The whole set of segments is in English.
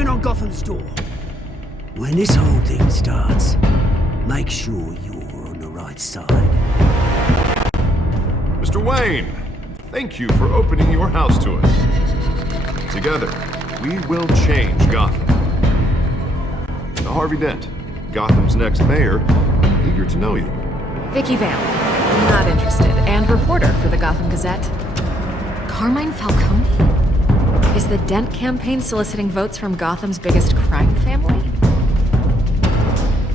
knocking on Gotham's door. When this whole thing starts, make sure you're on the right side. Mr. Wayne, thank you for opening your house to us. Together, we will change Gotham. Now, Harvey Dent, Gotham's next mayor, eager to know you. Vicky Vale, not interested, and reporter for the Gotham Gazette. Carmine Falcone? Is the Dent campaign soliciting votes from Gotham's biggest crime family?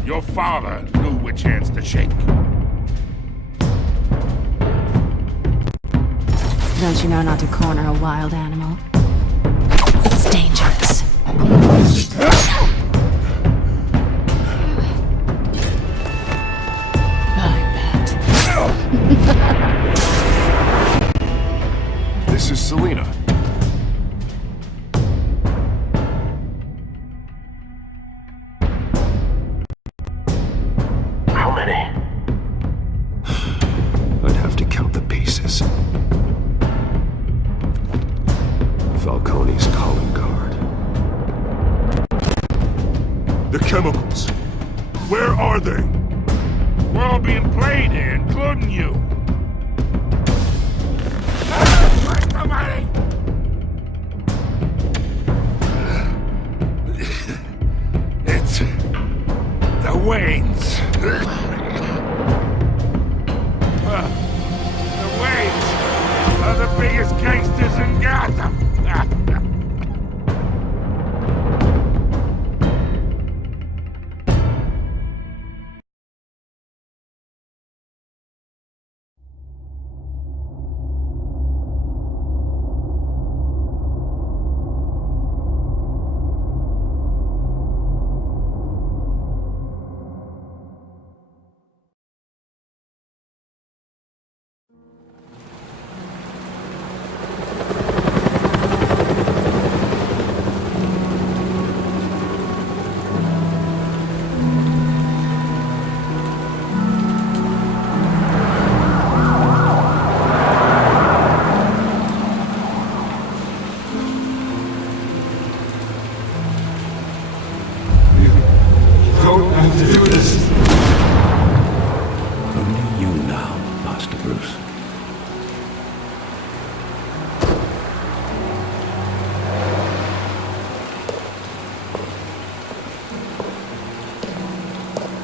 Your father knew which hands to shake. Don't you know not to corner a wild animal? It's dangerous. This is Selina. How many? I'd have to count the pieces. Falcone's calling card. The chemicals. Where are they? We're all being played here, including you. Where's the money? It's the Waynes. The Waynes are the biggest gangsters in Gotham.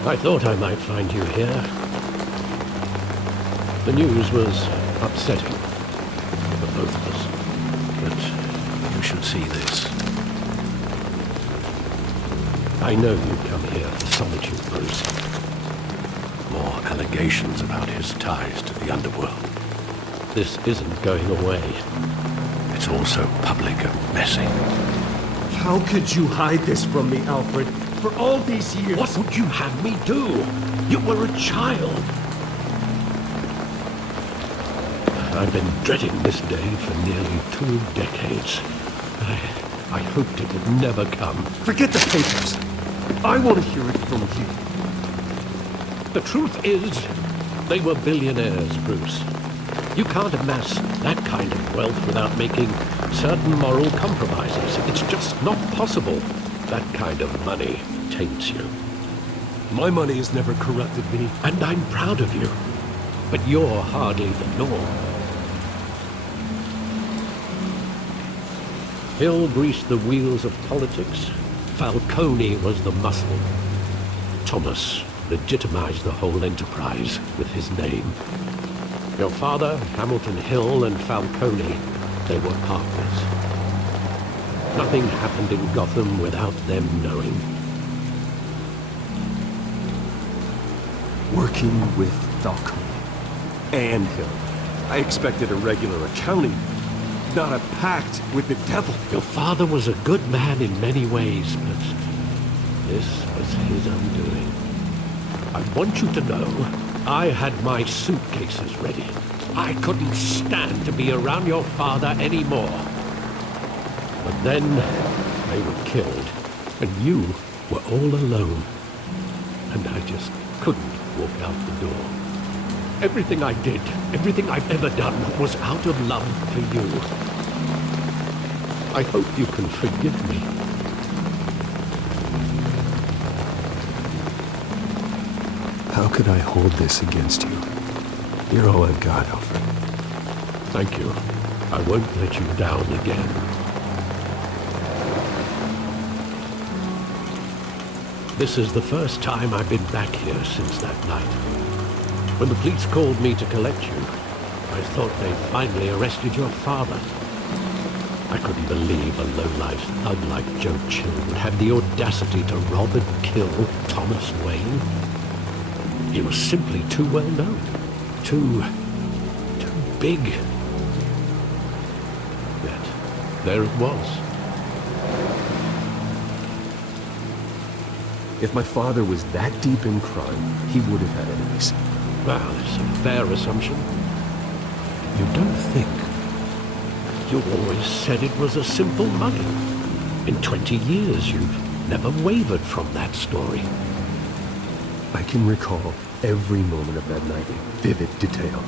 I thought I might find you here. The news was upsetting for both of us. But you should see this. I know you come here for solitude, Bruce. More allegations about his ties to the underworld. This isn't going away. It's also public and messy. How could you hide this from me, Alfred? For all these years... What would you have me do? You were a child. I've been dreading this day for nearly 2 decades. I hoped it would never come. Forget the papers. I want to hear it from you. The truth is, they were billionaires, Bruce. You can't amass that kind of wealth without making certain moral compromises. It's just not possible. That kind of money taints you. My money has never corrupted me. And I'm proud of you. But you're hardly the norm. Hill greased the wheels of politics. Falcone was the muscle. Thomas legitimized the whole enterprise with his name. Your father, Hamilton Hill, and Falcone, they were partners. Nothing happened in Gotham without them knowing. Working with Falcone and Hill. I expected a regular accounting, not a pact with the devil. Your father was a good man in many ways, but this was his undoing. I want you to know, I had my suitcases ready. I couldn't stand to be around your father anymore. But then, they were killed, and you were all alone. And I just couldn't walk out the door. Everything I did, everything I've ever done, was out of love for you. I hope you can forgive me. How could I hold this against you? You're all I've got, Alfred. Thank you. I won't let you down again. This is the first time I've been back here since that night. When the police called me to collect you, I thought they'd finally arrested your father. I couldn't believe a low-life thug like Joe Chill would have the audacity to rob and kill Thomas Wayne. He was simply too well known. Too big. Yet, there it was. If my father was that deep in crime, he would have had enemies. Well, it's a fair assumption. You don't think? You always said it was a simple mugging. In 20 years, you've never wavered from that story. I can recall every moment of that night in vivid detail.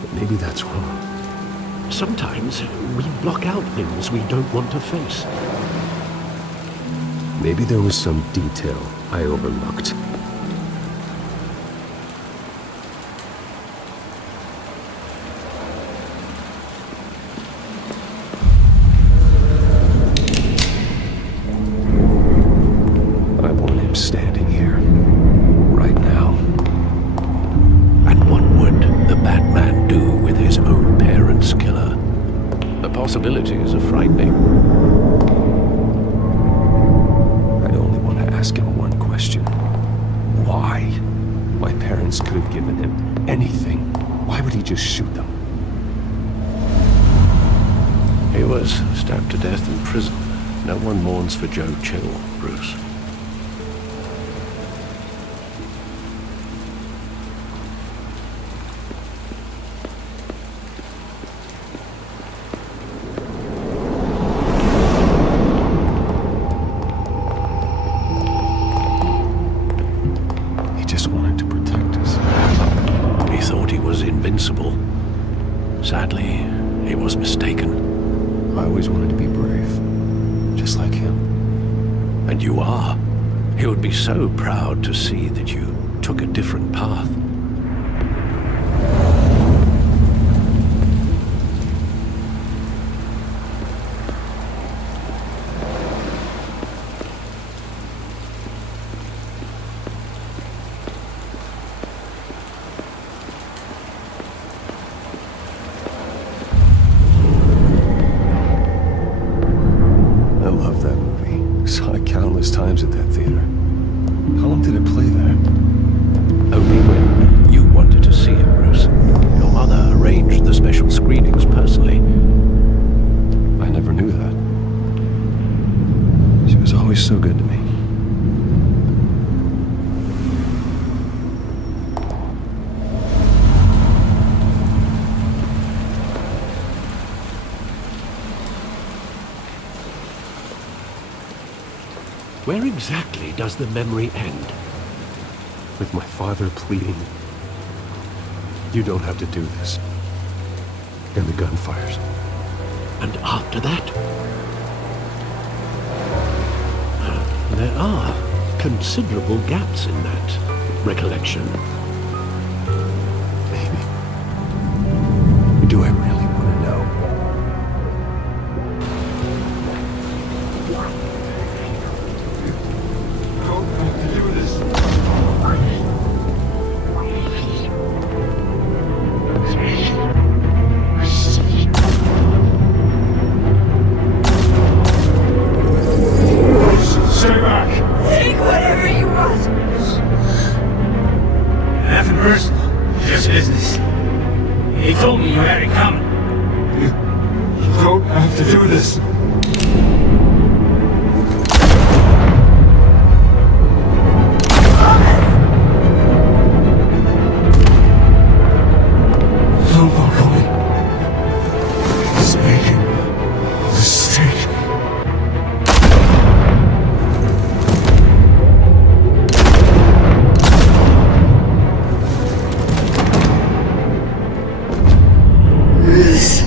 But maybe that's wrong. Sometimes we block out things we don't want to face. Maybe there was some detail I overlooked. I want him standing here, right now. And what would the Batman do with his own parents' killer? The possibilities are frightening. I'd only want to ask him one question. Why? My parents could have given him anything. Why would he just shoot them? He was stabbed to death in prison. No one mourns for Joe Chill, Bruce. He just wanted to protect us. He thought he was invincible. Sadly, he was mistaken. I always wanted to be brave, just like him. And you are. He would be so proud to see that you took a different path. I love that movie. Saw it countless times at that theater. How long did it play there? Only when you wanted to see it, Bruce. Your mother arranged the special screenings personally. I never knew that. She was always so good to me. Where exactly does the memory end? With my father pleading, "You don't have to do this." And the gun fires. And after that? There are considerable gaps in that recollection. Maybe. Do I really want to know? Don't have to do this. Stay back! Take whatever you want. Nothing personal, just business. He told me you had it coming. You don't have to do this. No, Falcone. He's making a mistake. Bruce.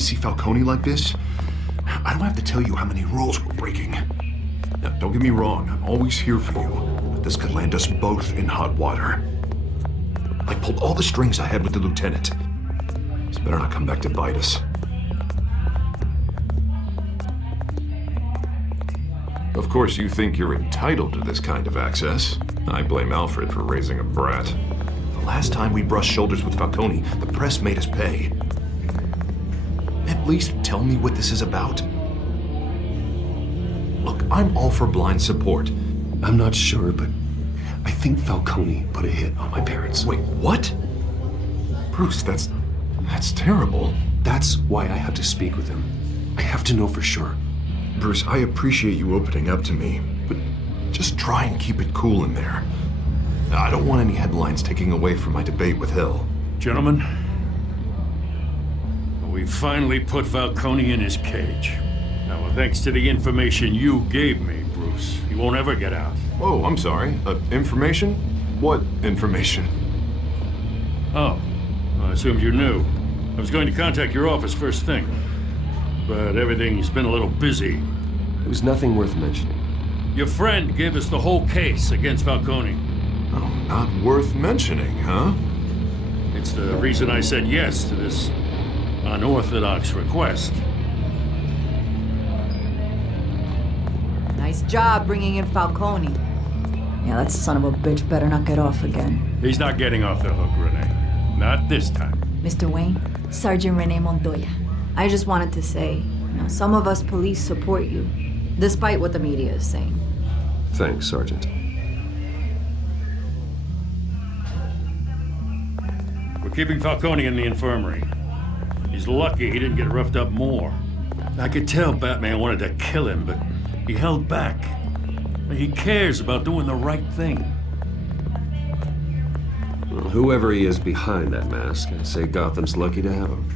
to see Falcone like this? I don't have to tell you how many rules we're breaking. Now, don't get me wrong, I'm always here for you, but this could land us both in hot water. I pulled all the strings I had with the lieutenant. This better not come back to bite us. Of course, you think you're entitled to this kind of access. I blame Alfred for raising a brat. The last time we brushed shoulders with Falcone, the press made us pay. At least tell me what this is about. Look, I'm all for blind support. I'm not sure, but I think Falcone put a hit on my parents. Wait, what? Bruce, that's terrible. That's why I have to speak with him. I have to know for sure. Bruce, I appreciate you opening up to me, but just try and keep it cool in there. I don't want any headlines taking away from my debate with Hill. Gentlemen, we finally put Falcone in his cage. Now, thanks to the information you gave me, Bruce, he won't ever get out. Oh, I'm sorry. Information? What information? Oh, I assumed you knew. I was going to contact your office first thing, but everything's been a little busy. It was nothing worth mentioning. Your friend gave us the whole case against Falcone. Oh, not worth mentioning, huh? It's the reason I said yes to this unorthodox request. Nice job bringing in Falcone. Yeah, that son of a bitch better not get off again. He's not getting off the hook, Renee. Not this time. Mr. Wayne, Sergeant Renee Montoya. I just wanted to say, some of us police support you, despite what the media is saying. Thanks, Sergeant. We're keeping Falcone in the infirmary. He's lucky he didn't get roughed up more. I could tell Batman wanted to kill him, but he held back. He cares about doing the right thing. Well, whoever he is behind that mask, I'd say Gotham's lucky to have him.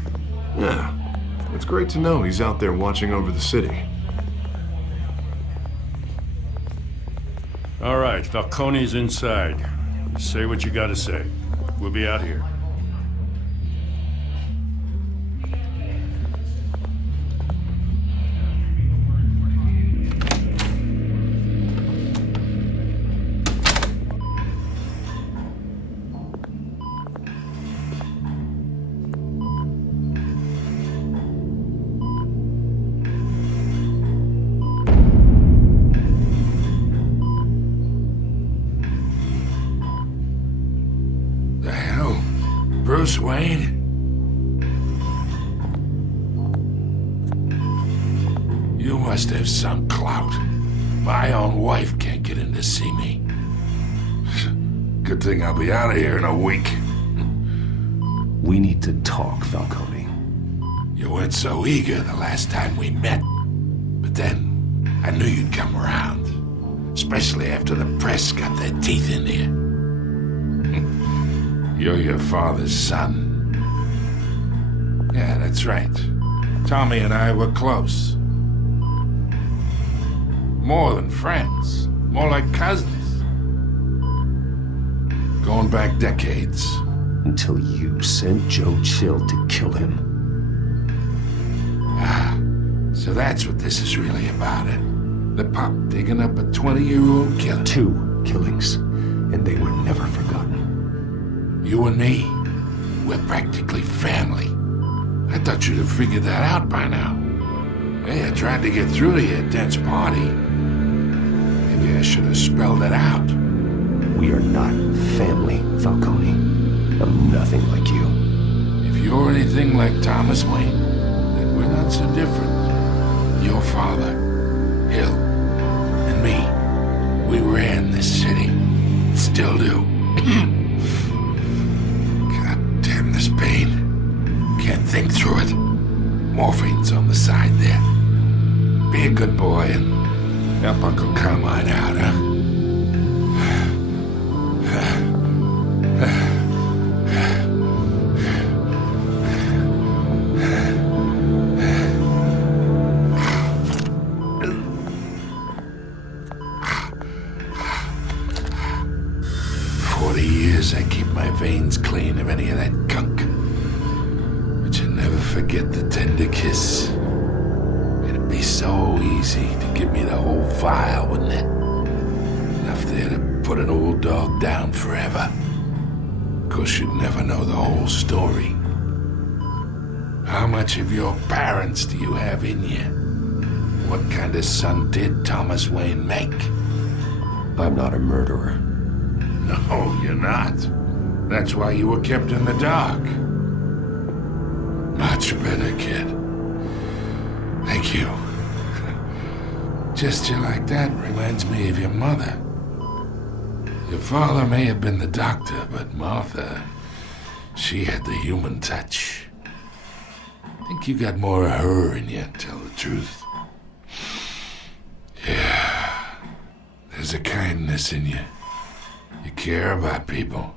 Yeah. It's great to know he's out there watching over the city. All right, Falcone's inside. Say what you gotta say. We'll be out here. Bruce Wayne? You must have some clout. My own wife can't get in to see me. Good thing I'll be out of here in a week. We need to talk, Falcone. You weren't so eager the last time we met. But then, I knew you'd come around. Especially after the press got their teeth into you. You're your father's son. Yeah, that's right. Tommy and I were close. More than friends. More like cousins. Going back decades. Until you sent Joe Chill to kill him. Ah, so that's what this is really about, eh? The pup digging up a 20-year-old killer. 2 killings, and they were never forgotten. You and me, we're practically family. I thought you'd have figured that out by now. Hey, I tried to get through to your dense party. Maybe I should have spelled it out. We are not family, Falcone. I'm nothing like you. If you're anything like Thomas Wayne, then we're not so different. Your father, Hill, and me, we ran this city. Still do. This pain. Can't think through it. Morphine's on the side there. Be a good boy and help Uncle Carmine out, huh? 40 years I keep my veins clean of any of that gunk. But you never forget the tender kiss. It'd be so easy to give me the whole file, wouldn't it? Enough there to put an old dog down forever. Of course, you'd never know the whole story. How much of your parents do you have in you? What kind of son did Thomas Wayne make? I'm not a murderer. No, you're not. That's why you were kept in the dark. Much better, kid. Thank you. Gesture like that reminds me of your mother. Your father may have been the doctor, but Martha, she had the human touch. I think you got more of her in you, to tell the truth. Yeah. There's a kindness in you. You care about people.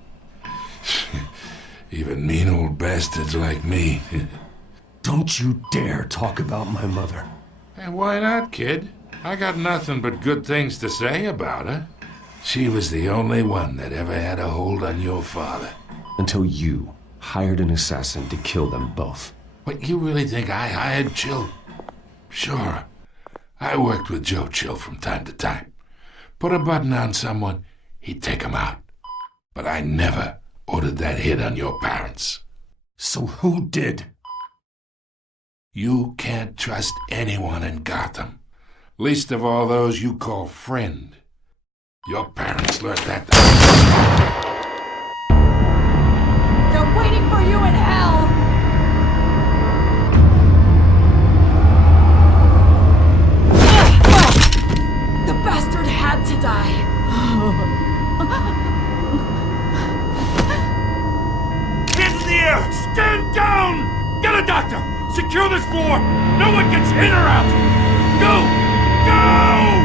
Even mean old bastards like me. Don't you dare talk about my mother. And why not, kid? I got nothing but good things to say about her. She was the only one that ever had a hold on your father. Until you hired an assassin to kill them both. What, you really think I hired Chill? Sure. I worked with Joe Chill from time to time. Put a button on someone, he'd take him out. But I never ordered that hit on your parents. So who did? You can't trust anyone in Gotham. Least of all those you call friend. Your parents learned that. They're waiting for you in hell! The bastard had to die. Hands in the air! Stand down! Get a doctor! Secure this floor! No one gets in or out! Go! Go!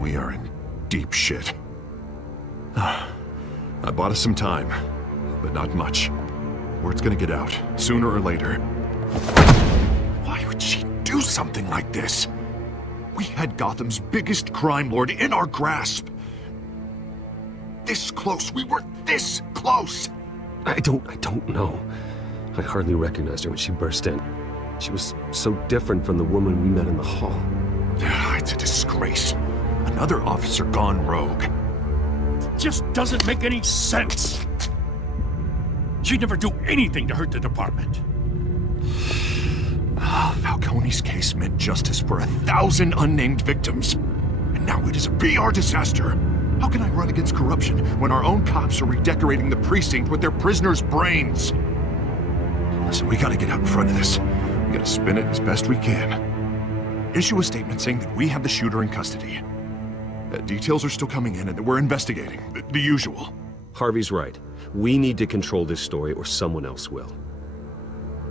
We are in deep shit. I bought us some time, but not much. Word's gonna get out, sooner or later. Why would she do something like this? We had Gotham's biggest crime lord in our grasp. This close, we were this close! I don't know. I hardly recognized her when she burst in. She was so different from the woman we met in the hall. It's a disgrace. Another officer gone rogue. It just doesn't make any sense. She'd never do anything to hurt the department. Falcone's case meant justice for 1,000 unnamed victims. And now it is a PR disaster. How can I run against corruption when our own cops are redecorating the precinct with their prisoners' brains? Listen, we gotta get out in front of this. We gotta spin it as best we can. Issue a statement saying that we have the shooter in custody. Details are still coming in and that we're investigating. The usual. Harvey's right. We need to control this story or someone else will.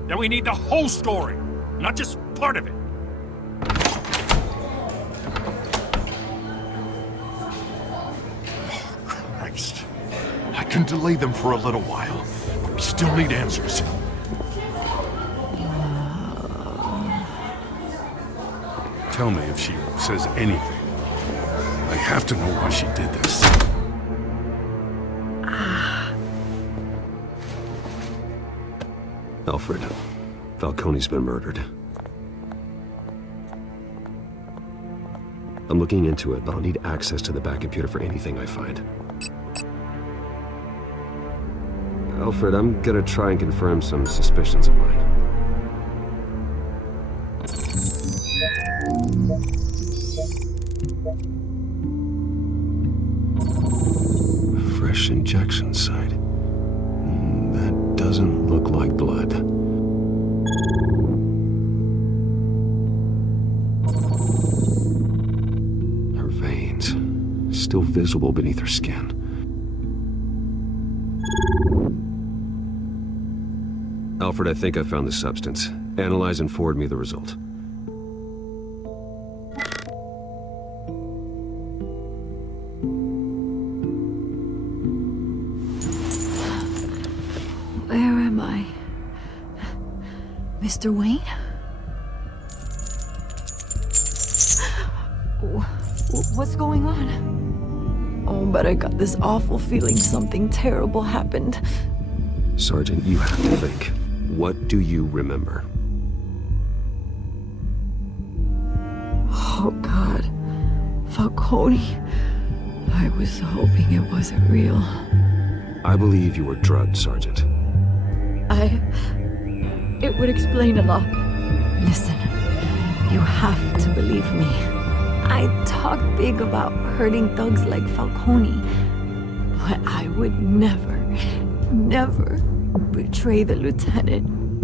Then we need the whole story, not just part of it. Oh, Christ. I can delay them for a little while, but we still need answers. Tell me if she says anything. I have to know why she did this. Alfred, Falcone's been murdered. I'm looking into it, but I'll need access to the back computer for anything I find. Alfred, I'm gonna try and confirm some suspicions of mine. Fresh injection site. That doesn't look like blood. Her veins, still visible beneath her skin. Alfred, I think I found the substance. Analyze and forward me the result. Where am I? Mr. Wayne? What's going on? Oh, but I got this awful feeling something terrible happened. Sergeant, you have to think. What do you remember? Oh, God. Falcone. I was hoping it wasn't real. I believe you were drugged, Sergeant. It would explain a lot. Listen, you have to believe me. I talk big about hurting thugs like Falcone, but I would never betray the lieutenant.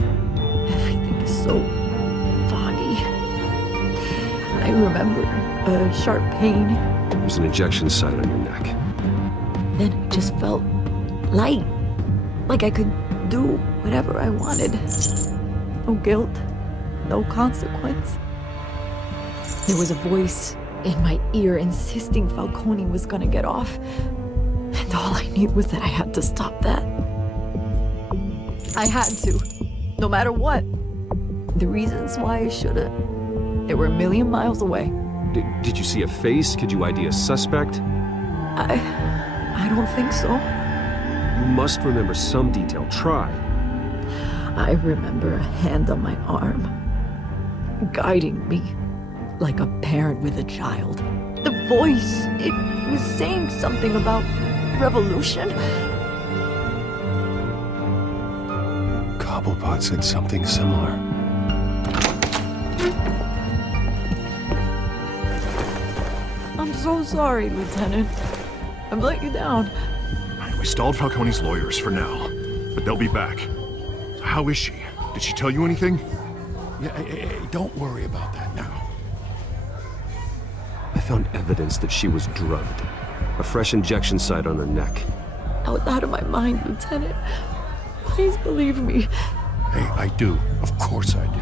Everything is so foggy. I remember a sharp pain. There's an injection site on your neck. Then it just felt light, like I could do whatever I wanted. No guilt, no consequence. There was a voice in my ear insisting Falcone was gonna get off. And all I knew was that I had to stop that. I had to, no matter what. The reasons why I should've, they were a million miles away. Did you see a face? Could you ID a suspect? I don't think so. You must remember some detail. Try. I remember a hand on my arm, guiding me like a parent with a child. The voice, it was saying something about revolution. Cobblepot said something similar. I'm so sorry, Lieutenant. I've let you down. We stalled Falcone's lawyers for now, but they'll be back. How is she? Did she tell you anything? Yeah, hey, don't worry about that now. I found evidence that she was drugged. A fresh injection site on her neck. I was out of my mind, Lieutenant. Please believe me. Hey, I do. Of course I do.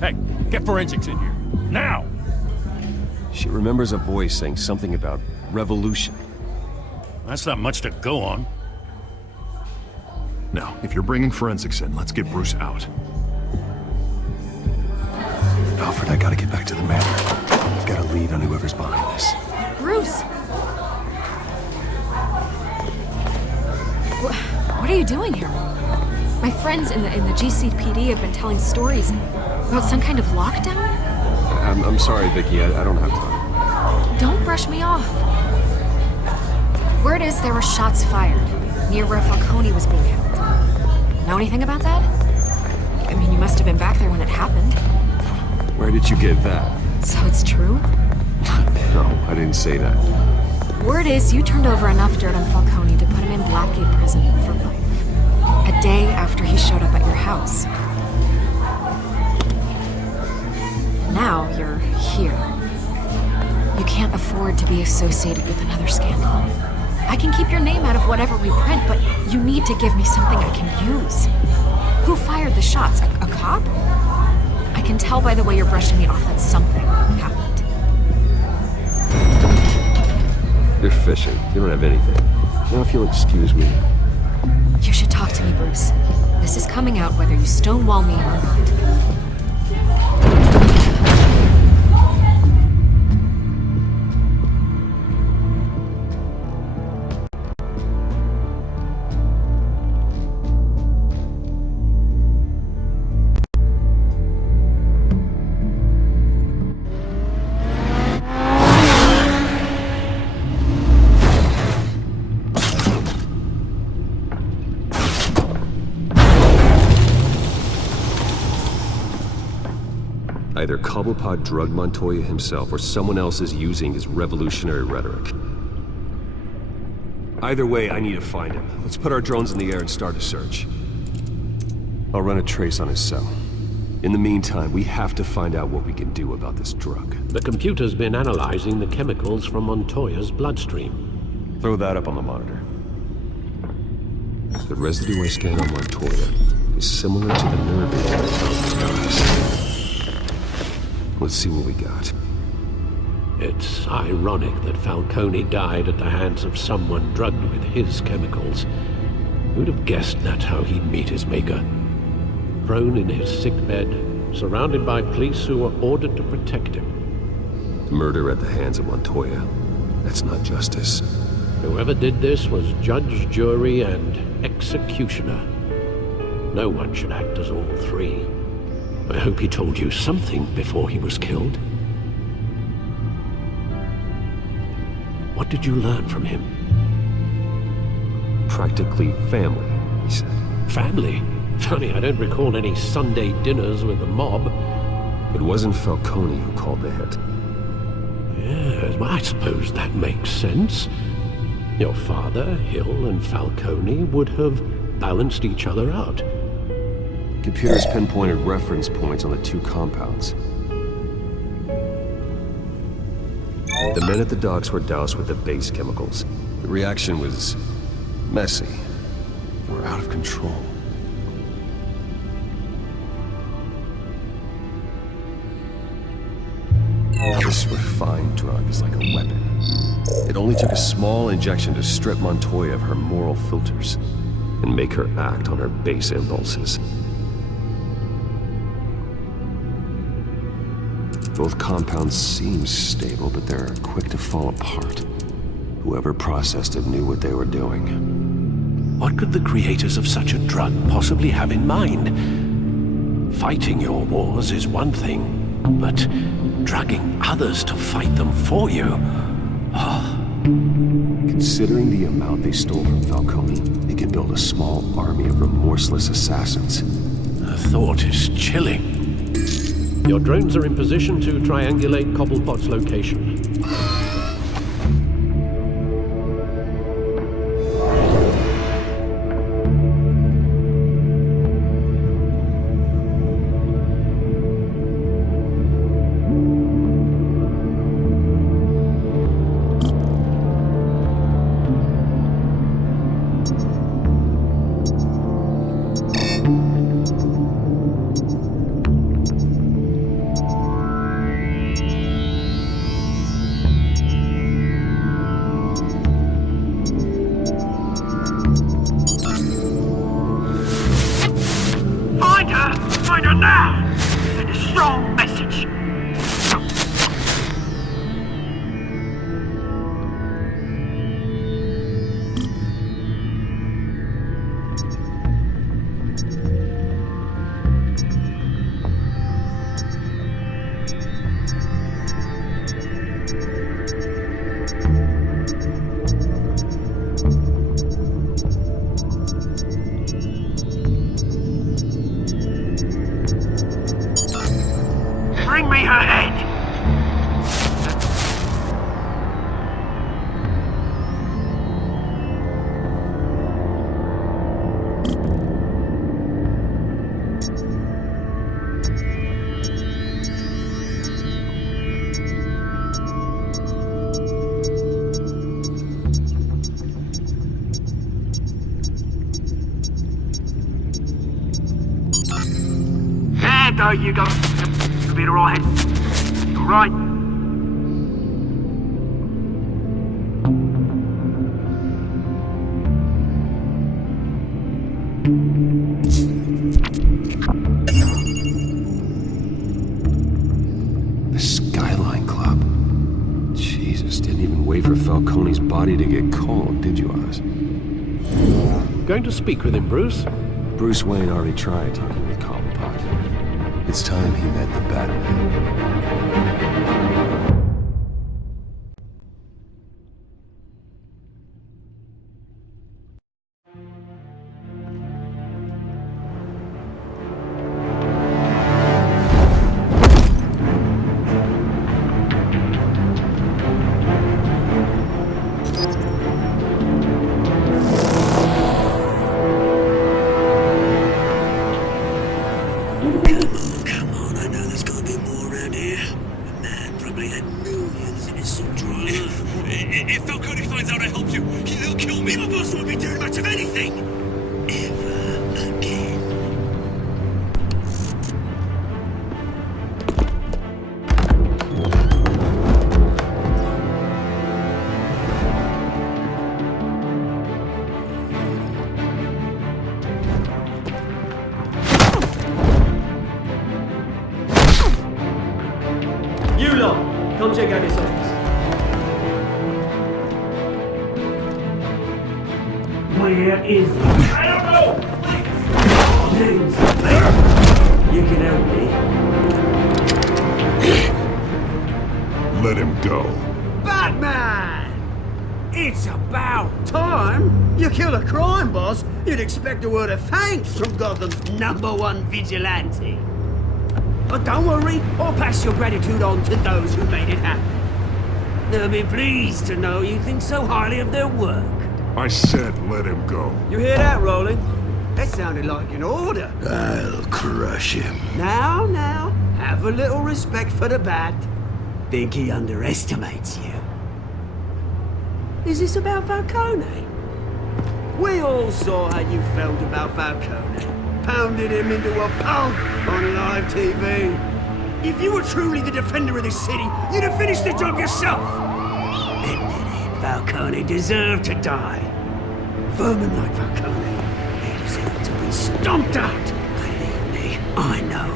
Hey, get forensics in here. Now! She remembers a voice saying something about revolution. That's not much to go on. Now, if you're bringing forensics in, let's get Bruce out. Alfred, I gotta get back to the manor. I've got a lead on whoever's behind this. Bruce! What are you doing here? My friends in the GCPD have been telling stories about some kind of lockdown? I'm sorry, Vicky. I don't have time. Don't brush me off. Word is there were shots fired near where Falcone was being held. Know anything about that? I mean, you must have been back there when it happened. Where did you get that? So it's true? No, I didn't say that. Word is you turned over enough dirt on Falcone to put him in Blackgate prison for life. A day after he showed up at your house. Now you're here. You can't afford to be associated with another scandal. I can keep your name out of whatever we print, but you need to give me something I can use. Who fired the shots? A cop? I can tell by the way you're brushing me off that something happened. You're fishing. You don't have anything. Now, if you'll excuse me. You should talk to me, Bruce. This is coming out whether you stonewall me or not. Either Cobblepot drugged Montoya himself, or someone else is using his revolutionary rhetoric. Either way, I need to find him. Let's put our drones in the air and start a search. I'll run a trace on his cell. In the meantime, we have to find out what we can do about this drug. The computer's been analyzing the chemicals from Montoya's bloodstream. Throw that up on the monitor. The residue I scanned on Montoya is similar to the nerve agent that found the stars. Let's see what we got. It's ironic that Falcone died at the hands of someone drugged with his chemicals. Who'd have guessed that's how he'd meet his maker? Prone in his sickbed, surrounded by police who were ordered to protect him. Murder at the hands of Montoya. That's not justice. Whoever did this was judge, jury, and executioner. No one should act as all three. I hope he told you something before he was killed. What did you learn from him? Practically family, he said. Family? Funny, I don't recall any Sunday dinners with the mob. It wasn't Falcone who called the hit. Yes, well, I suppose that makes sense. Your father, Hill, and Falcone would have balanced each other out. Computers pinpointed reference points on the two compounds. The men at the docks were doused with the base chemicals. The reaction was messy. They were out of control. This refined drug is like a weapon. It only took a small injection to strip Montoya of her moral filters and make her act on her base impulses. Both compounds seem stable, but they're quick to fall apart. Whoever processed it knew what they were doing. What could the creators of such a drug possibly have in mind? Fighting your wars is one thing, but drugging others to fight them for you? Considering the amount they stole from Falcone, they could build a small army of remorseless assassins. The thought is chilling. Your drones are in position to triangulate Cobblepot's location. Find her now! Send a strong message! Bring me her head! There you go. You'll be alright. Alright. The Skyline Club. Jesus, didn't even wait for Falcone's body to get cold, did you, Oz? Going to speak with him, Bruce? Bruce Wayne already tried talking with Cobblepot. It's time he met the Batman. If Falcone finds out I helped you, he'll kill me. My boss won't be doing much of anything. Ever again. here is... I don't know! Name's... You can help me. Let him go. Batman! It's about time! You kill a crime boss, you'd expect a word of thanks from Gotham's #1 vigilante. But don't worry, I'll pass your gratitude on to those who made it happen. They'll be pleased to know you think so highly of their work. I said let him go. You hear that, Roland? That sounded like an order. I'll crush him. Now, have a little respect for the Bat. Think he underestimates you. Is this about Falcone? We all saw how you felt about Falcone. Pounded him into a pulp on live TV. If you were truly the defender of this city, you'd have finished the job yourself. Admit it, Falcone deserved to die. Vermin like Falcone, they deserve to be stomped out. Believe me, I know.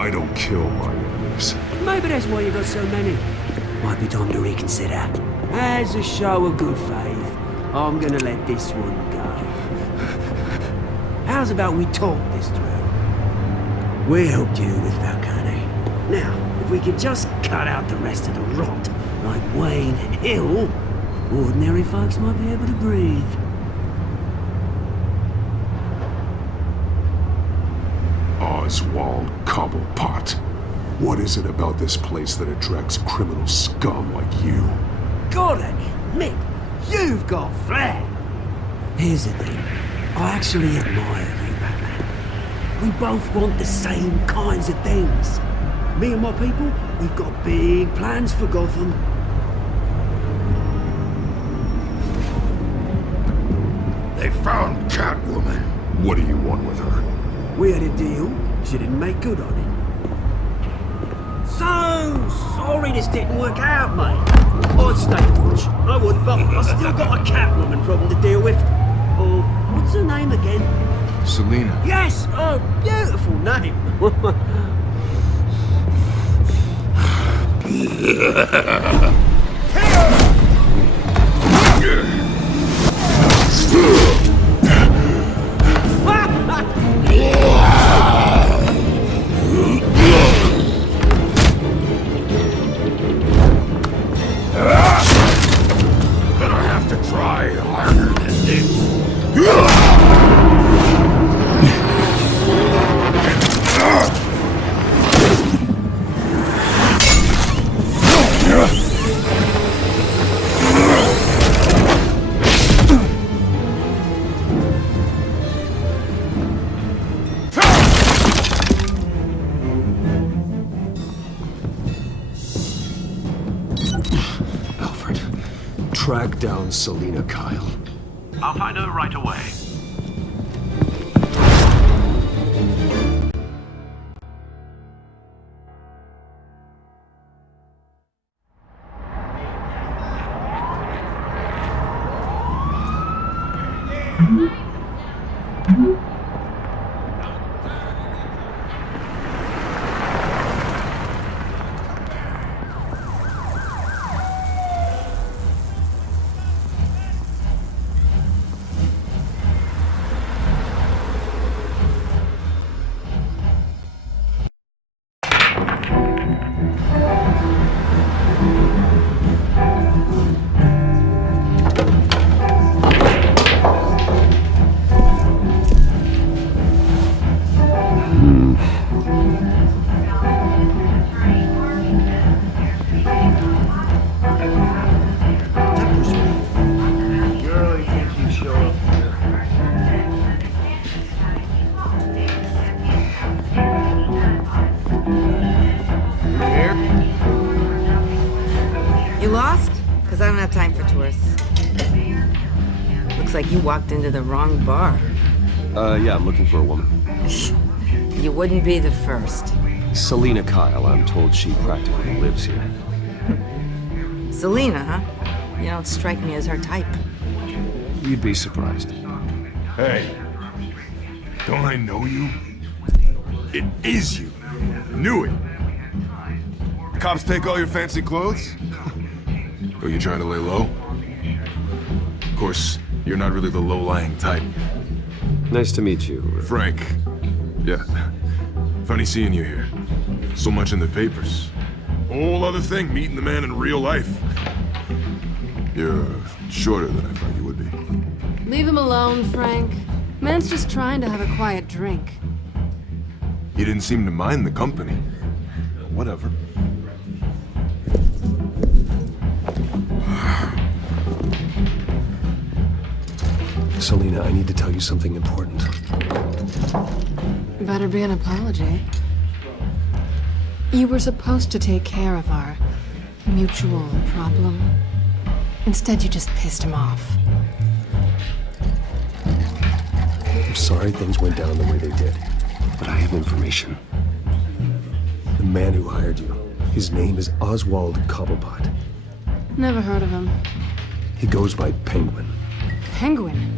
I don't kill my enemies. Maybe that's why you got so many. Might be time to reconsider. As a show of good faith, I'm gonna let this one go. How's about we talk this through? We helped you with Falcone. Now, if we could just cut out the rest of the rot, like Wayne and Hill, ordinary folks might be able to breathe. Oswald Cobblepot. What is it about this place that attracts criminal scum like you? Gotta admit, you've got flair. Here's the thing. I actually admire you, Batman. We both want the same kinds of things. Me and my people, we've got big plans for Gotham. They found Catwoman. What do you want with her? We had a deal. She didn't make good on it. So sorry this didn't work out, mate. I'd stay the watch. I would, but I still got a Catwoman problem to deal with. Oh, what's her name again? Selina. Yes! Oh, beautiful name. Gonna have to try harder than this. Alfred, track down Selina Kyle. I'll find her right away. Because I don't have time for tourists. Looks like you walked into the wrong bar. Yeah, I'm looking for a woman. You wouldn't be the first. Selina Kyle, I'm told she practically lives here. Selina, huh? You don't strike me as her type. You'd be surprised. Hey, don't I know you? It is you. Knew it. Cops take all your fancy clothes? Are you trying to lay low? course, you're not really the low-lying type. Nice to meet you. Frank. Yeah. Funny seeing you here. So much in the papers. Whole other thing, meeting the man in real life. You're shorter than I thought you would be. Leave him alone, Frank. Man's just trying to have a quiet drink. He didn't seem to mind the company. Whatever. Selina, I need to tell you something important. Better be an apology. You were supposed to take care of our mutual problem. Instead, you just pissed him off. I'm sorry things went down the way they did, but I have information. The man who hired you, his name is Oswald Cobblepot. Never heard of him. He goes by Penguin. Penguin?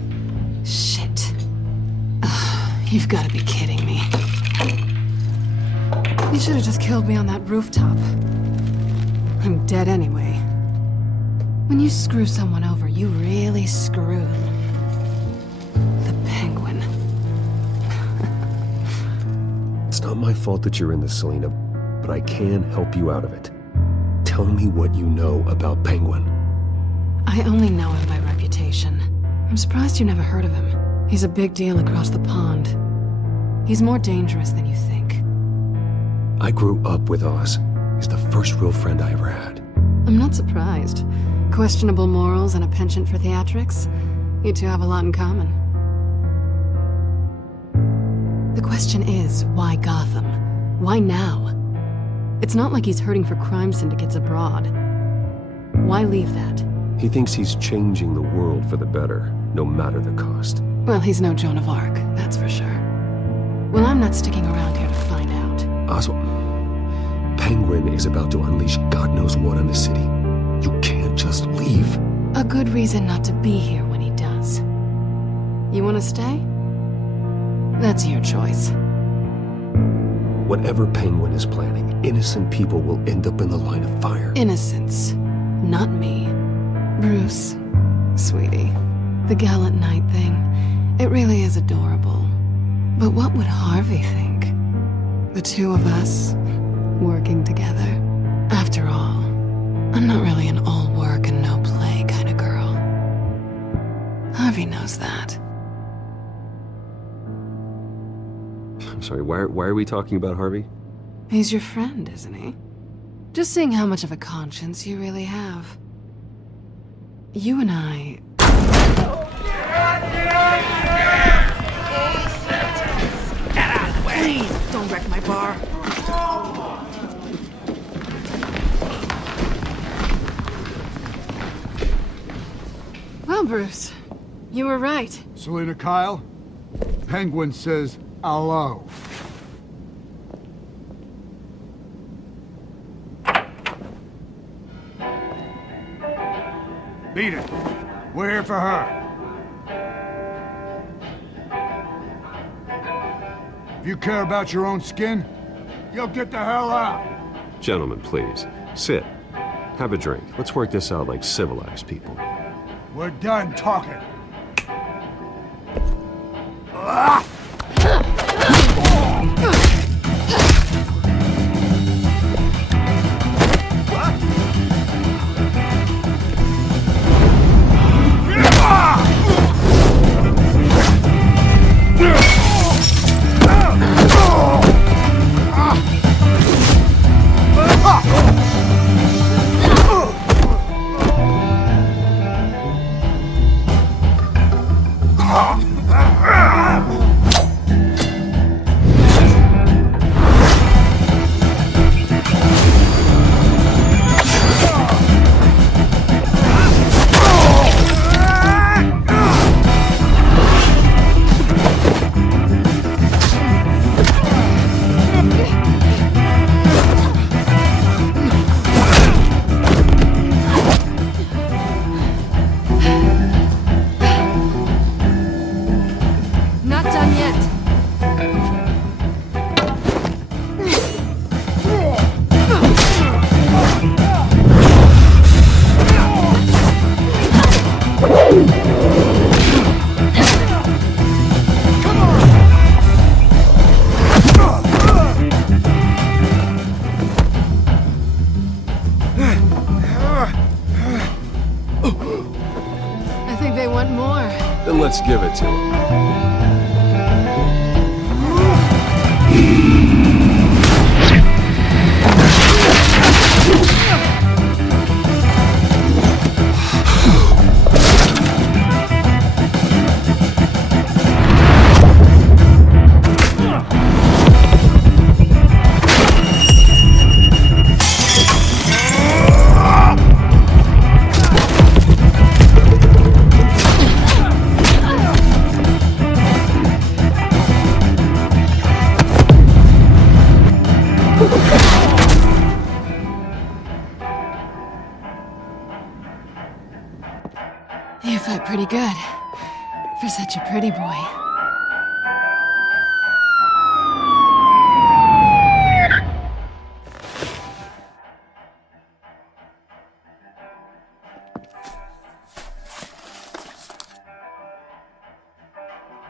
Shit. You've got to be kidding me. You should have just killed me on that rooftop. I'm dead anyway. When you screw someone over, you really screw them. The Penguin. It's not my fault that you're in this, Selina, but I can help you out of it. Tell me what you know about Penguin. I only know him by reputation. I'm surprised you never heard of him. He's a big deal across the pond. He's more dangerous than you think. I grew up with Oz. He's the first real friend I ever had. I'm not surprised. Questionable morals and a penchant for theatrics. You two have a lot in common. The question is, why Gotham? Why now? It's not like he's hurting for crime syndicates abroad. Why leave that? He thinks he's changing the world for the better, no matter the cost. Well, he's no Joan of Arc, that's for sure. Well, I'm not sticking around here to find out. Oswald, Penguin is about to unleash God knows what on the city. You can't just leave. A good reason not to be here when he does. You want to stay? That's your choice. Whatever Penguin is planning, innocent people will end up in the line of fire. Innocence, not me. Bruce, sweetie, the gallant knight thing, it really is adorable. But what would Harvey think? The two of us, working together. After all, I'm not really an all work and no play kind of girl. Harvey knows that. I'm sorry, why are we talking about Harvey? He's your friend, isn't he? Just seeing how much of a conscience you really have. You and I... Get out of the way! Please, don't wreck my bar. Well, Bruce, you were right. Selina Kyle, Penguin says hello. Beat it. We're here for her. If you care about your own skin, you'll get the hell out. Gentlemen, please, sit. Have a drink. Let's work this out like civilized people. We're done talking. I think they want more. Then let's give it to him. You fight pretty good. For such a pretty boy.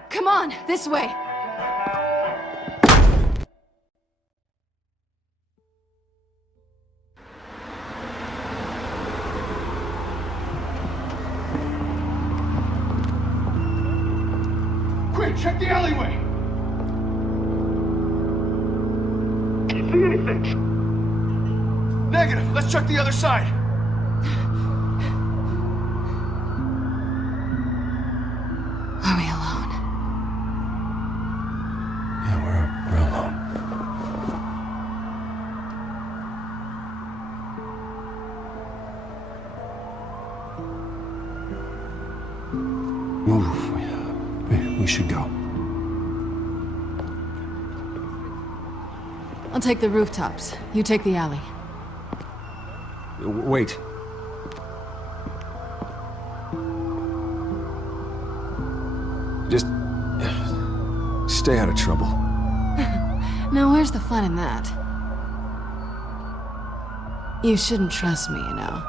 Come on, this way. Quick, check the alleyway! Can you see anything? Negative. Let's check the other side. Are we alone? Yeah, we're alone. Move. We should go. I'll take the rooftops. You take the alley. Wait. Just stay out of trouble. Now, where's the fun in that? You shouldn't trust me, you know.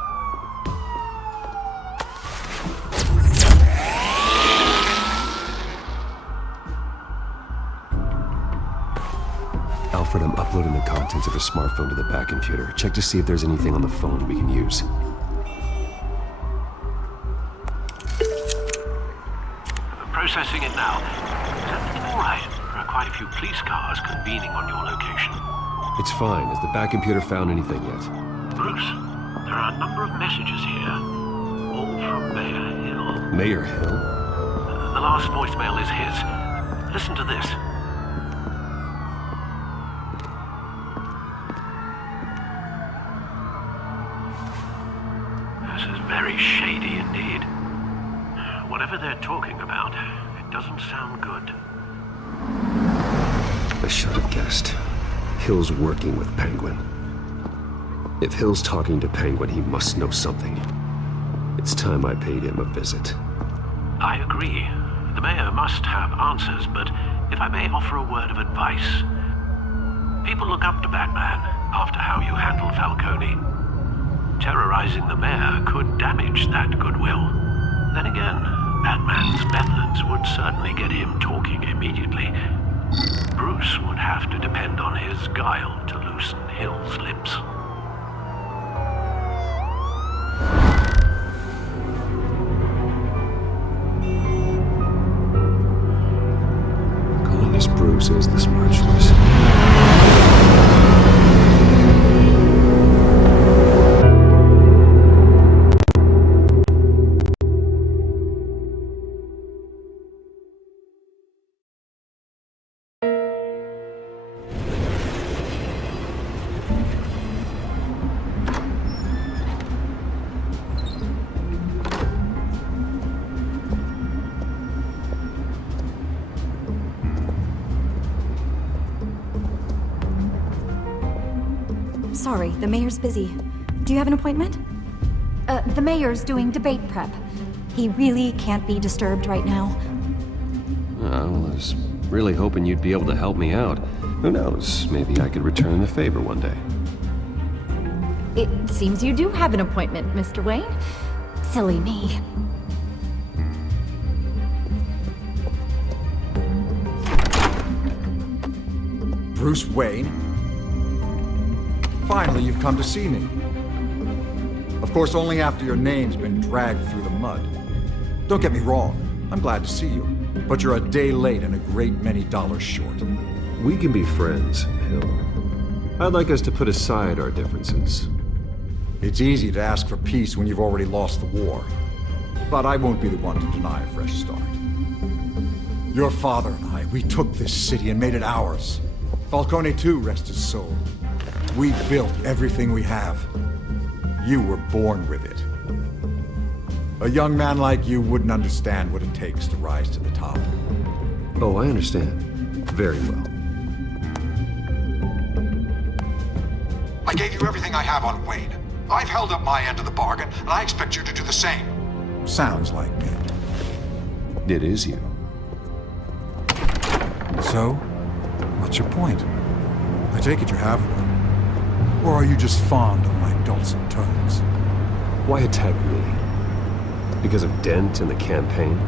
Alfred, I'm uploading the contents of the smartphone to the back computer. Check to see if there's anything on the phone we can use. Processing it now. Is everything all right? There are quite a few police cars convening on your location. It's fine. Has the back computer found anything yet? Bruce, there are a number of messages here, all from Mayor Hill. Mayor Hill? The last voicemail is his. Listen to this. This is very shady indeed. Whatever they're talking about, it doesn't sound good. I should have guessed. Hill's working with Penguin. If Hill's talking to Penguin, he must know something. It's time I paid him a visit. I agree. The mayor must have answers, but if I may offer a word of advice. People look up to Batman after how you handled Falcone. Terrorizing the mayor could damage that goodwill. Then again, Batman's methods would certainly get him talking immediately. Bruce would have to depend on his guile to loosen Hill's lips. Calling as Bruce is the smart choice. Sorry, the mayor's busy. Do you have an appointment? The mayor's doing debate prep. He really can't be disturbed right now. Well, I was really hoping you'd be able to help me out. Who knows? Maybe I could return the favor one day. It seems you do have an appointment, Mr. Wayne. Silly me. Bruce Wayne? Finally, you've come to see me. Of course, only after your name's been dragged through the mud. Don't get me wrong, I'm glad to see you. But you're a day late and a great many dollars short. We can be friends, Hill. I'd like us to put aside our differences. It's easy to ask for peace when you've already lost the war. But I won't be the one to deny a fresh start. Your father and I, we took this city and made it ours. Falcone too, rest his soul. We built everything we have. You were born with it. A young man like you wouldn't understand what it takes to rise to the top. Oh, I understand. Very well. I gave you everything I have on Wayne. I've held up my end of the bargain, and I expect you to do the same. Sounds like me. It is you. So, what's your point? I take it you have one. Or are you just fond of my dulcet tones? Why attack me? Because of Dent and the campaign?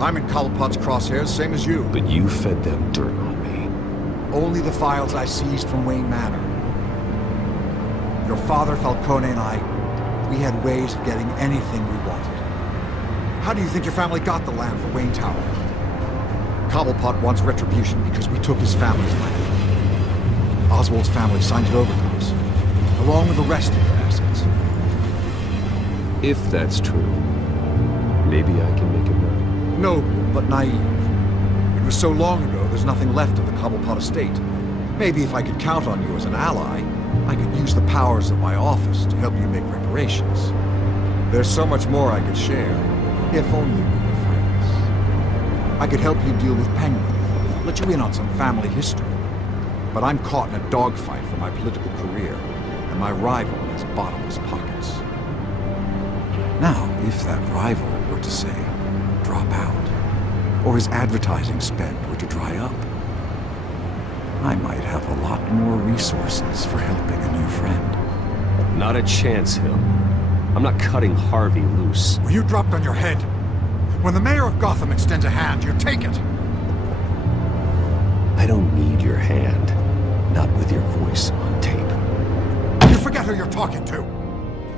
I'm in Collapot's crosshairs, same as you. But you fed them dirt on me. Only the files I seized from Wayne Manor. Your father, Falcone, and I, we had ways of getting anything we wanted. How do you think your family got the land for Wayne Tower? Cobblepot wants retribution because we took his family's land. Oswald's family signed it over to us, along with the rest of their assets. If that's true, maybe I can make it right. Noble, but naive. It was so long ago, there's nothing left of the Cobblepot estate. Maybe if I could count on you as an ally, I could use the powers of my office to help you make reparations. There's so much more I could share, if only we were friends. I could help you deal with Penguin, let you in on some family history. But I'm caught in a dogfight for my political career, and my rival has bottomless pockets. Now, if that rival were to say, drop out, or his advertising spend were to dry up, I might have a lot more resources for helping a new friend. Not a chance, Hill. I'm not cutting Harvey loose. Were you dropped on your head? When the mayor of Gotham extends a hand, you take it! I don't need your hand. Not with your voice on tape. You forget who you're talking to!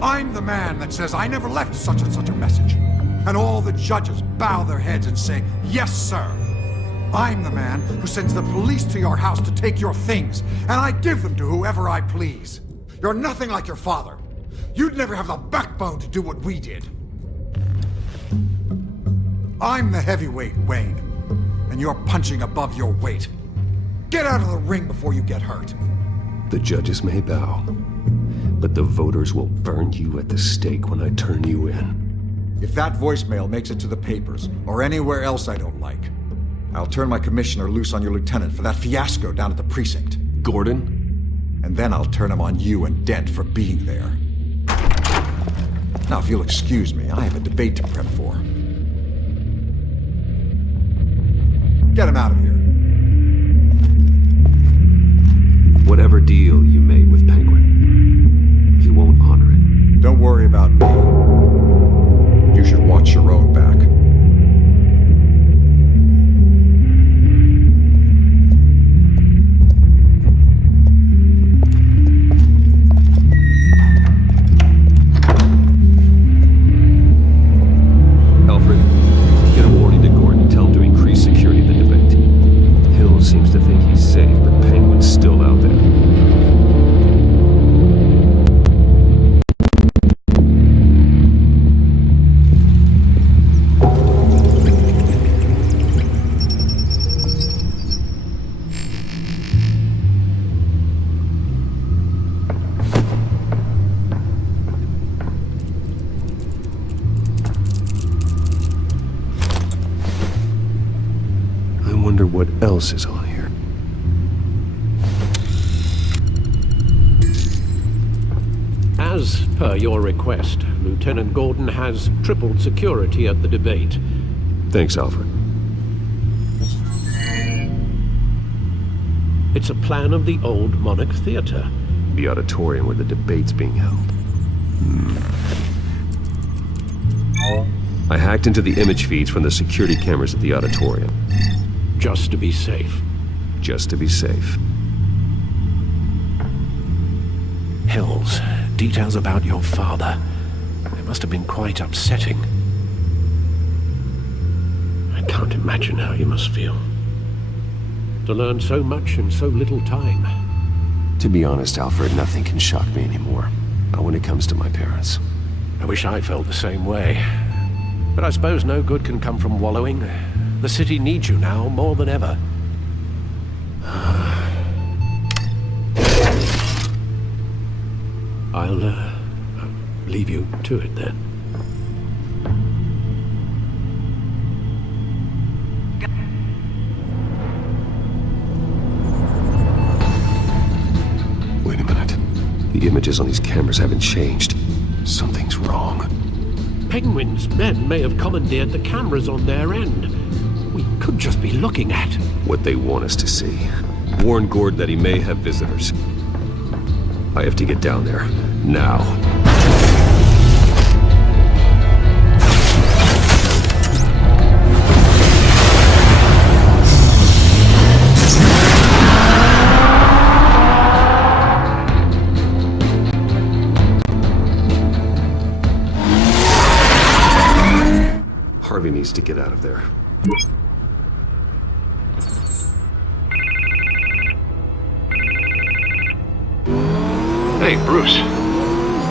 I'm the man that says I never left such and such a message. And all the judges bow their heads and say, yes, sir. I'm the man who sends the police to your house to take your things, and I give them to whoever I please. You're nothing like your father. You'd never have the backbone to do what we did. I'm the heavyweight, Wayne, and you're punching above your weight. Get out of the ring before you get hurt. The judges may bow, but the voters will burn you at the stake when I turn you in. If that voicemail makes it to the papers, or anywhere else I don't like, I'll turn my commissioner loose on your lieutenant for that fiasco down at the precinct. Gordon? And then I'll turn him on you and Dent for being there. Now, if you'll excuse me, I have a debate to prep for. Get him out of here. Whatever deal you made with Penguin, he won't honor it. Don't worry about me. You should watch your own back. Alfred, get a warning to Gordon. Tell him to increase security at the debate. Hill seems to think he's safe, but Penguin's still out there. I wonder what else is on here. As per your request, Lieutenant Gordon has tripled security at the debate. Thanks, Alfred. It's a plan of the old Monarch Theater. The auditorium where the debate's being held. I hacked into the image feeds from the security cameras at the auditorium. Just to be safe. just to be safe. Hills, details about your father. They must have been quite upsetting. I can't imagine how you must feel. To learn so much in so little time. To be honest, Alfred, nothing can shock me anymore. Not when it comes to my parents. I wish I felt the same way. But I suppose no good can come from wallowing. The city needs you now more than ever. I'll leave you to it then. Wait a minute. The images on these cameras haven't changed. Something's wrong. Penguin's men may have commandeered the cameras on their end. We could just be looking at what they want us to see. Warn Gord that he may have visitors. I have to get down there. Now. Harvey needs to get out of there. Hey, Bruce.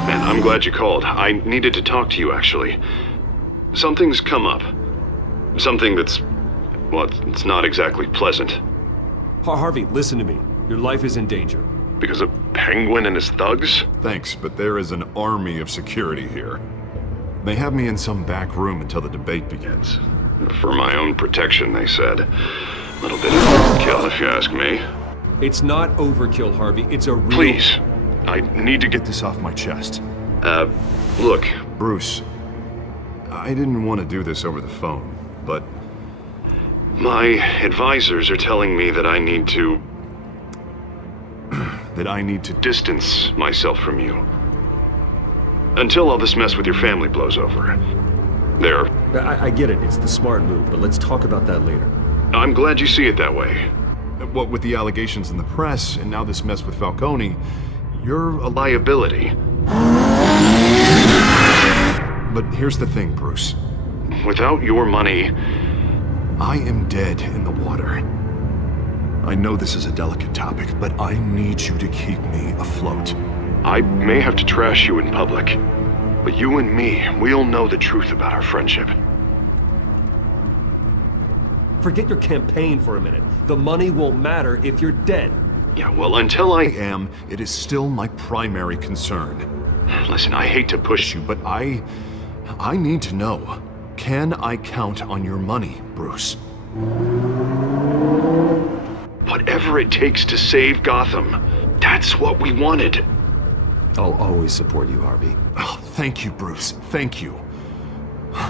Man, I'm glad you called. I needed to talk to you, actually. Something's come up. Something that's... well, it's not exactly pleasant. Harvey, listen to me. Your life is in danger. Because of Penguin and his thugs? Thanks, but there is an army of security here. They have me in some back room until the debate begins. For my own protection, they said. A little bit of overkill, if you ask me. It's not overkill, Harvey. It's a real... Please. I need to get this off my chest. Look. Bruce, I didn't want to do this over the phone, but... my advisors are telling me that I need to... that I need to distance myself from you. Until all this mess with your family blows over. There. I get it. It's the smart move, but let's talk about that later. I'm glad you see it that way. What with the allegations in the press, and now this mess with Falcone, you're a liability. But here's the thing, Bruce. Without your money, I am dead in the water. I know this is a delicate topic, but I need you to keep me afloat. I may have to trash you in public, but you and me, we'll know the truth about our friendship. Forget your campaign for a minute. The money won't matter if you're dead. Yeah, well, until I am, it is still my primary concern. Listen, I hate to push you, but I need to know. Can I count on your money, Bruce? Whatever it takes to save Gotham, that's what we wanted. I'll always support you, Harvey. Oh, thank you, Bruce. Thank you.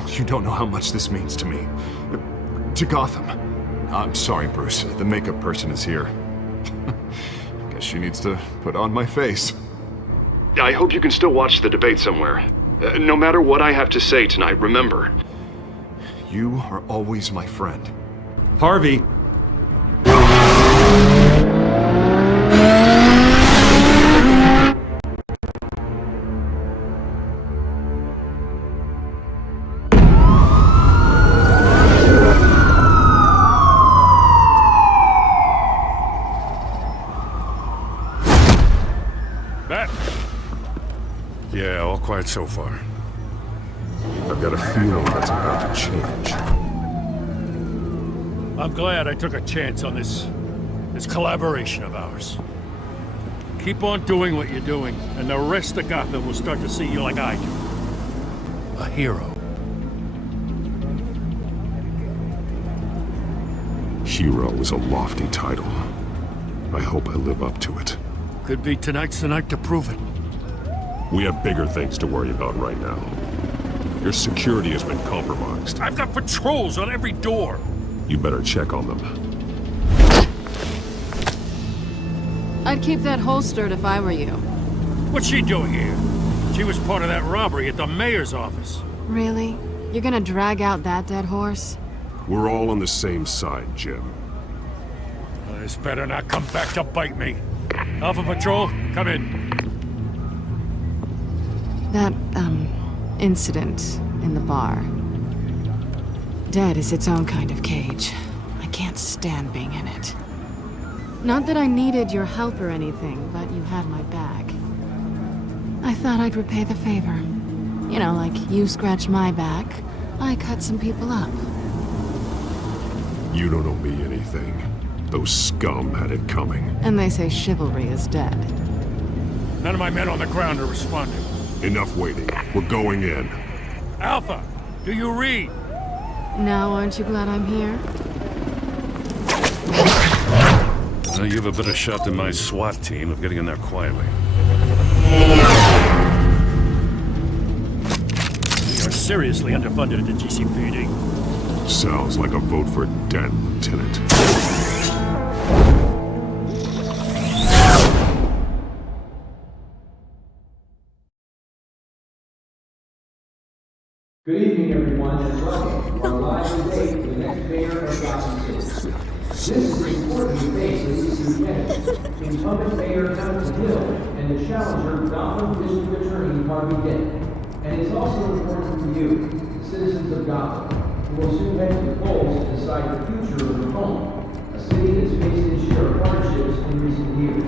You don't know how much this means to me. To Gotham. I'm sorry, Bruce. The makeup person is here. Guess she needs to put on my face. I hope you can still watch the debate somewhere. No matter what I have to say tonight, remember, you are always my friend. Harvey! Yeah, all quiet so far. I've got a feeling that's about to change. I'm glad I took a chance on this collaboration of ours. Keep on doing what you're doing, and the rest of Gotham will start to see you like I do. A hero. Hero is a lofty title. I hope I live up to it. Could be tonight's the night to prove it. We have bigger things to worry about right now. Your security has been compromised. I've got patrols on every door. You better check on them. I'd keep that holstered if I were you. What's she doing here? She was part of that robbery at the mayor's office. Really? You're gonna drag out that dead horse? We're all on the same side, Jim. I This better not come back to bite me. Alpha Patrol, come in. That, incident in the bar. Dead is its own kind of cage. I can't stand being in it. Not that I needed your help or anything, but you had my back. I thought I'd repay the favor. You know, like you scratched my back, I cut some people up. You don't owe me anything. Those scum had it coming. And they say chivalry is dead. None of my men on the ground are responding. Enough waiting. We're going in. Alpha, do you read? Now aren't you glad I'm here? Now you have a better shot than my SWAT team of getting in there quietly. We are seriously underfunded at the GCPD. Sounds like a vote for dead, Lieutenant. Good evening, everyone, and welcome to our live debate for the next mayor of Gotham City. This is an important debate for these weekend. Incumbent Mayor Hamilton Hill and the challenger Gotham District Attorney Harvey Dent. And it's also important for you, citizens of Gotham, who will soon head to the polls to decide the future of your home, a city that's faced its share of hardships in recent years.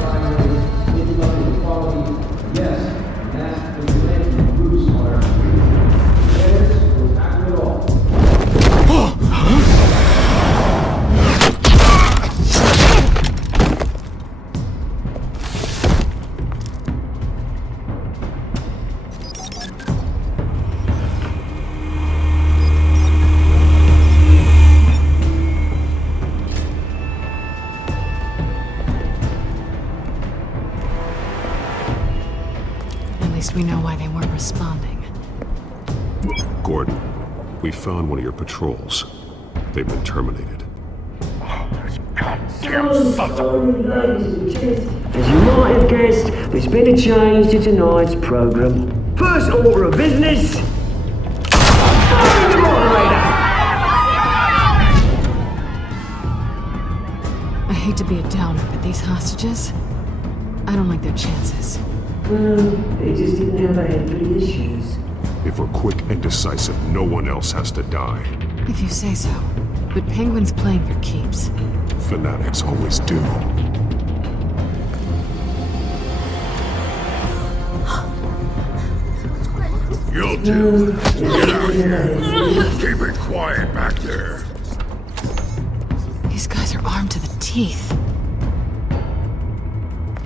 Crime rates, income inequality, yes, and that's the demand of Bruce on our streets. Dennis will tackle it all. We know why they weren't responding. Gordon, we found one of your patrols. They've been terminated. As you might have guessed, there's been a change to tonight's programme. First order of business... Find the moderator! I hate to be a downer, but these hostages... I don't like their chances. Well, they just didn't have a head for the issues. If we're quick and decisive, no one else has to die. If you say so. But Penguin's playing for keeps. Fanatics always do. You two, get out here. Keep it quiet back there. These guys are armed to the teeth.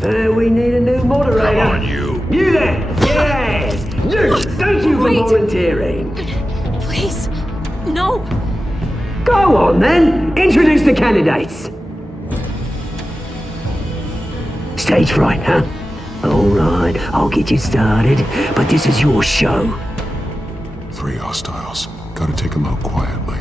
We need a new moderator. Come on, you. You there! Yes! You! Thank you for volunteering. Please, no. Go on then. Introduce the candidates. Stage fright, huh? All right, I'll get you started, but this is your show. 3 hostiles. Gotta take them out quietly.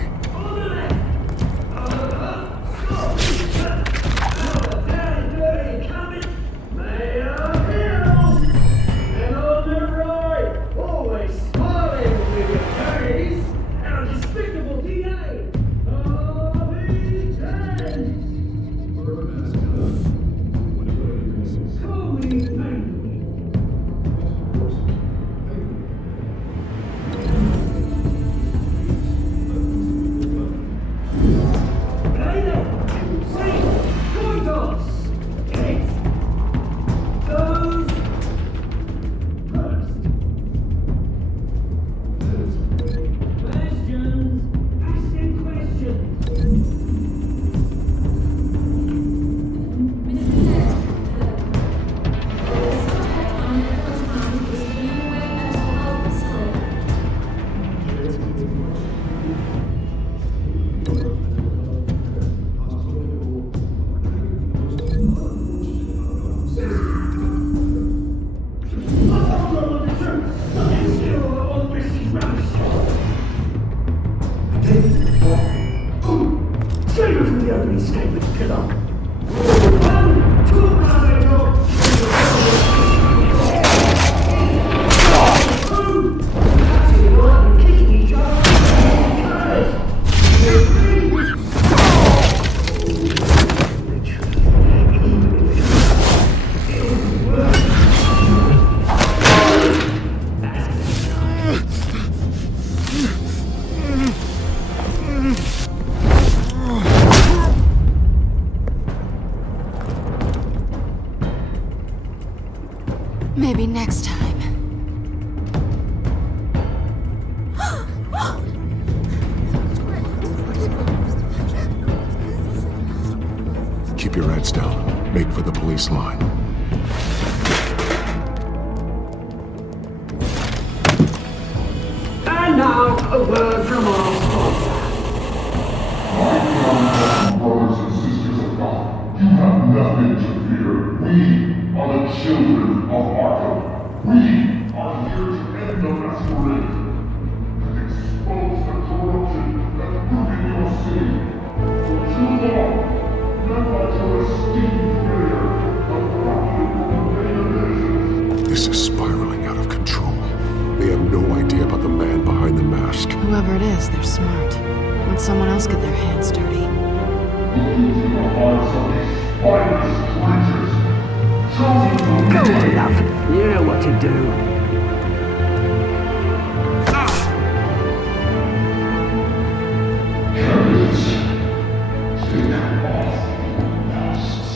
your heads down. Make for the police line. And now, a word from our sponsor. Brothers and sisters of God, you have nothing to fear. We are the children of Arkham. We are here to end the masquerade and expose the corruption that's rooted your city. For too long, none but your esteemed mayor have profited from the pain of innocence. This is spiraling out of control. They have no idea about the man behind the mask. Whoever it is, they're smart. Let someone else get their hands dirty. Look into the hearts of these spineless creatures. Chosen from Go on, love. You know what to do. Candidates, take off your masks.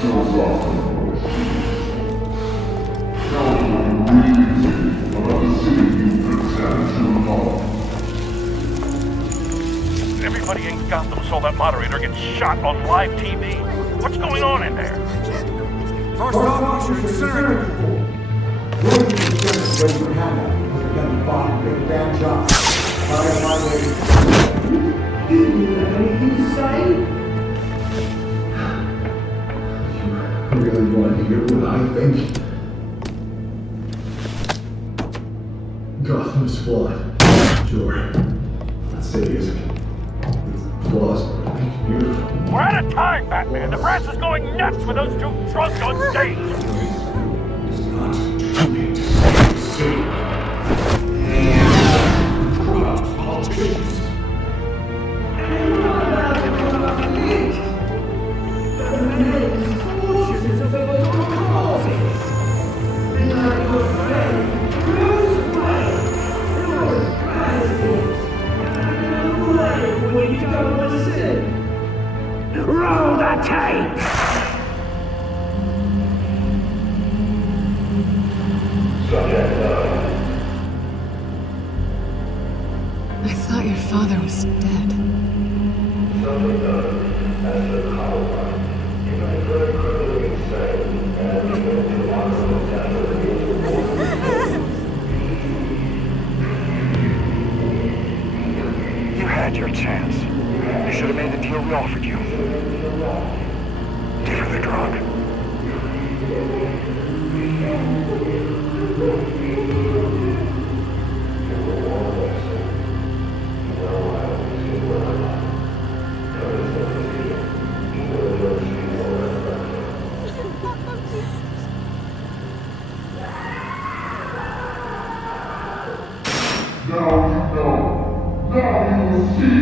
Tell Gotham what Tell us what you really think about the city you pretend to love. Everybody in Gotham saw that moderator get shot on live TV. What's going on in there? First off, we should consider it. Do you have anything to say? I really want to hear what I think. Gotham is flawed. Sure. That city isn't. Its flaws are beautiful. We're out of time, Batman. The press is going nuts with those two drunks on stage. It's not trying to save the city. Corrupt politicians. Roll the tape! I thought your father was dead. You had your chance. You should have made the deal we offered you. Give her the drug. Now you know. Now you will see.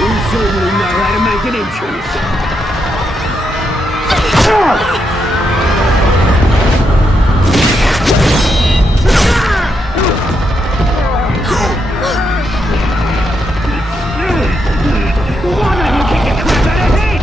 You certainly know how to make an entrance. Why don't you kick the crap out of it?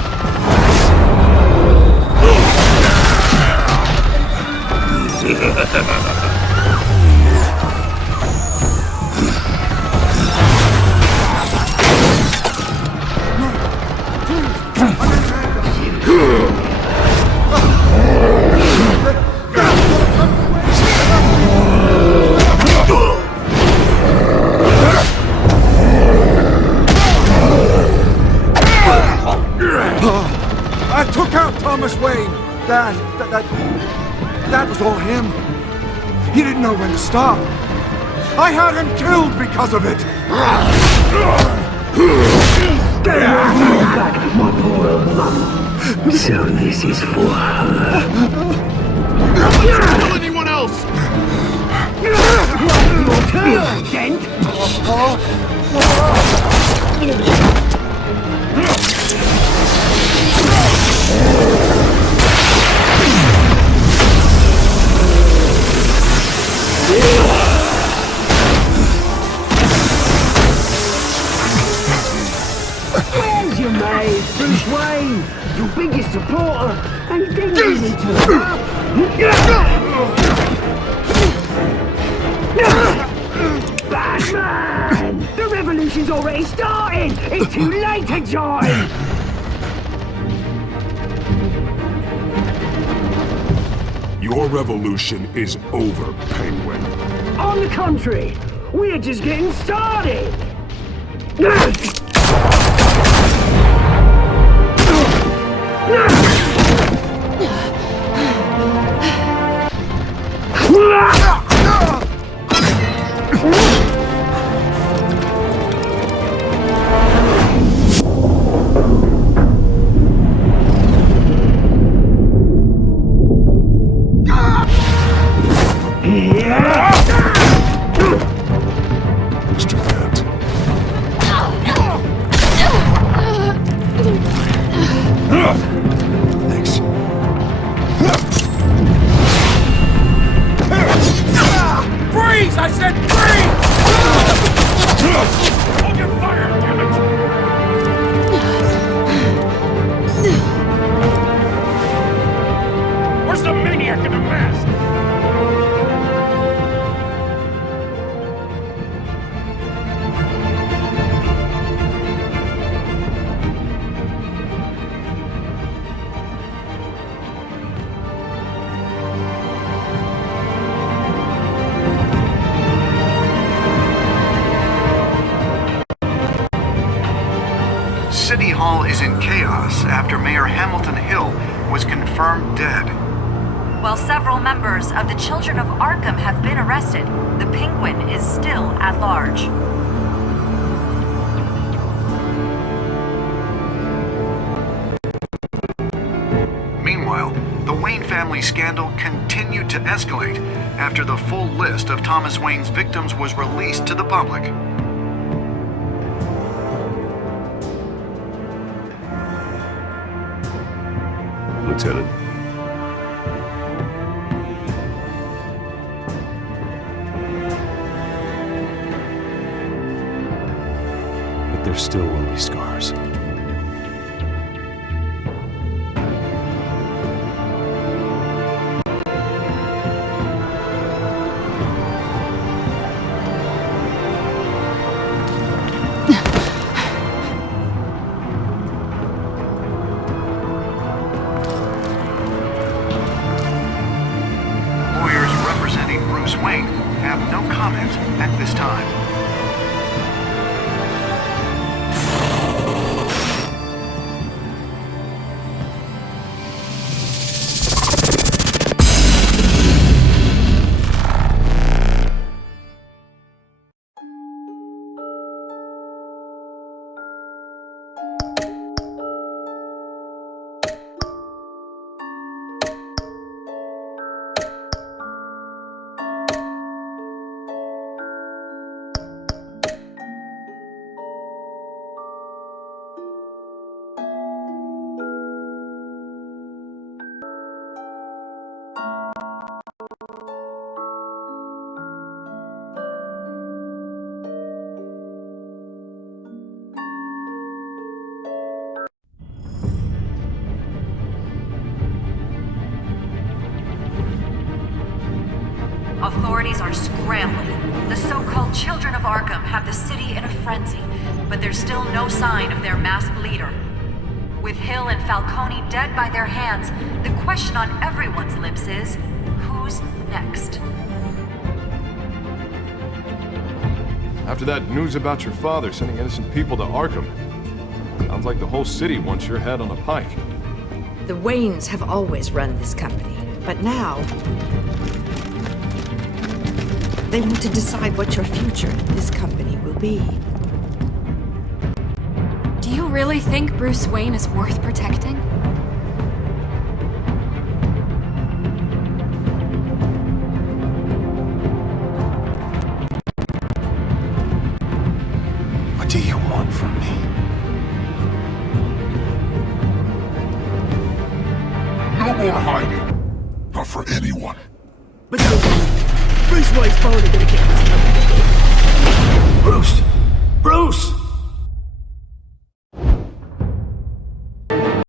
I took out Thomas Wayne. That was all him. He didn't know when to stop. I had him killed because of it. Get back, my poor old mum. So this is for her. Don't kill anyone else! Your turn, Dent! Where's your mate, Bruce Wayne? Your biggest supporter, and he didn't even turn up. Batman! The revolution's already started! It's too late to join! Your revolution is over, Penguin. On the contrary, we're just getting started! Mr. Dent. Thanks. Freeze! I said freeze! Hold your fire, damn it! Where's the maniac in the mask? City Hall is in chaos after Mayor Hamilton Hill was confirmed dead. While several members of the Children of Arkham have been arrested, the Penguin is still at large. Meanwhile, the Wayne family scandal continued to escalate after the full list of Thomas Wayne's victims was released to the public. Lieutenant. But there still will be scars. Bruce Wayne have no comment at this time. Authorities are scrambling. The so-called Children of Arkham have the city in a frenzy, but there's still no sign of their masked leader. With Hill and Falcone dead by their hands, the question on everyone's lips is, who's next? After that news about your father sending innocent people to Arkham, sounds like the whole city wants your head on a pike. The Waynes have always run this company, but now they want to decide what your future in this company will be. Do you really think Bruce Wayne is worth protecting? What do you want from me? more hiding. Not for anyone. But don't worry. Bruce Wayne's finally gonna get this done.